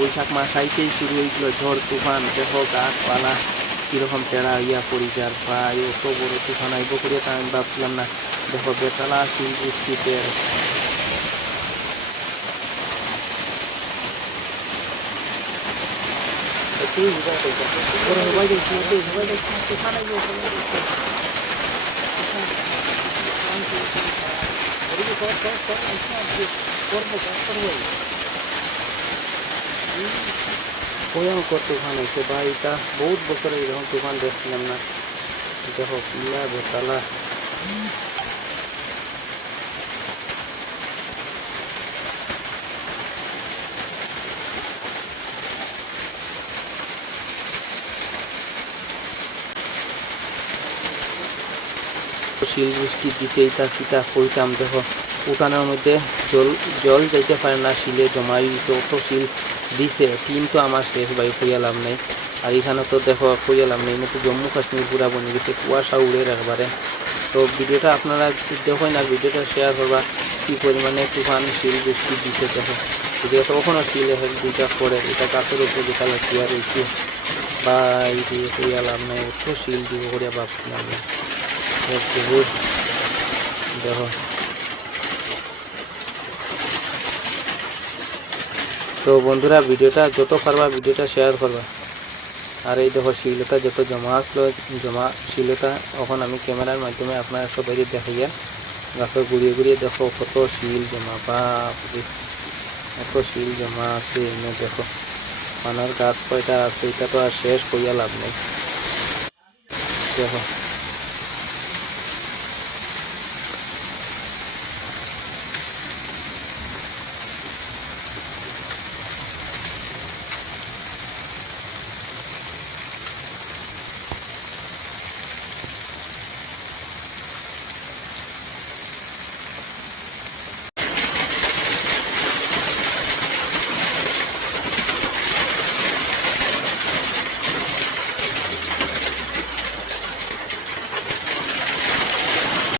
বৈশাখ মাস আইতেই শুরু হয়েছিল ঝড় তুফান দেখো গাছপালা কীরকম টেরা ইয়া পড়ি যার প্রায় অত বড় তুফান আইব করিয়া তা আমি ভাবছিলাম না দেখো বেতালা শিল বৃষ্টিতে ভয়ঙ্কর তুফান হয়েছে বা এটা বহুত বছর এরকম তুফান দেখছিলাম না দেখো পিলা বেতালা শিল বৃষ্টি দিতে এটা কিটা কইতাম দেখো উঠানের মধ্যে জল জল যাইতে পারে না শিলে জমাই অত শিল দিছে টিন তো আমার শেষ কইয়া লাভ নাই। আর এখানে তো দেখো লাভ নেই তো জম্মু কাশ্মীর পুরা বনে গেছে, কুয়াশা উড়ে একবারে। তো ভিডিওটা আপনারা দেখেন আর ভিডিওটা শেয়ার করবা, কী পরিমাণে তুফান, শিল, বৃষ্টি দিছে দেখো। ভিডিওটা কখনো শিল এখন দুইটা করে এটা গাছের উপরে বিকালে চেয়ার রয়েছে বা এই দিয়ে লাভ নাই অত শিল দিব করিয়া বহুত দেখো। তো বন্ধুরা, ভিডিওটা যত পারবা ভিডিওটা শেয়ার করবা। আর এই দেখো, শিলতা যত জমা আসলো, জমা শিলতা, এখন আমি ক্যামেরার মাধ্যমে আপনার সবাইকে দেখাইয়া গাছের ঘুরিয়ে ঘুরিয়ে দেখো, কত শিল জমা, বাপ কত শিল জমা আছে, এনে দেখো। পানার গাছ কয়টা আছে, এটা তো আর শেষ করিয়া লাভ নেই। দেখো।